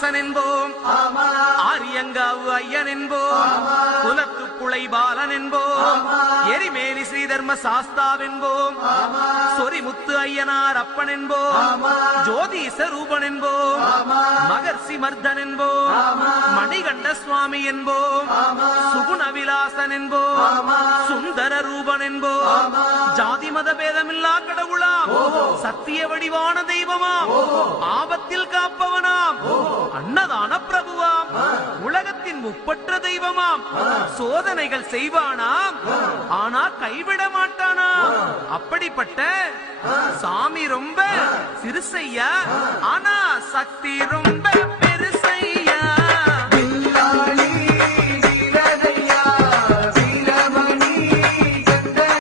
அரசன் என்போம், ஆரியங்காவு ஐயன் என்போம், குலத்துப்புளை பாலன் என்போம், எரிமேலி ஸ்ரீதர்ம சாஸ்தாவென்போம், சொரிமுத்து ஐயனார் அப்பன் என்போம், ஜோதிச ரூபன் என்போம், மகர்ஷி மர்தன் என்போம், மணிகண்ட சுவாமி என்போம், சுகுண விலாசன் என்போம், சுந்தர ரூபன் என்போம், ஜாதி மத பேதமில்லா கடவுளாம், சத்திய வடிவான தெய்வமாம், ஆபத்தில் காப்பவனாம், அன்னதான பிரபுவாம், உலகத்தின் முப்பற்ற தெய்வமாம், சோதனைகள் செய்வானாம் ஆனா கைவிட மாட்டானாம். அப்படிப்பட்ட சாமி ரொம்ப சிறுசையா, ஆனா சக்தி ரொம்ப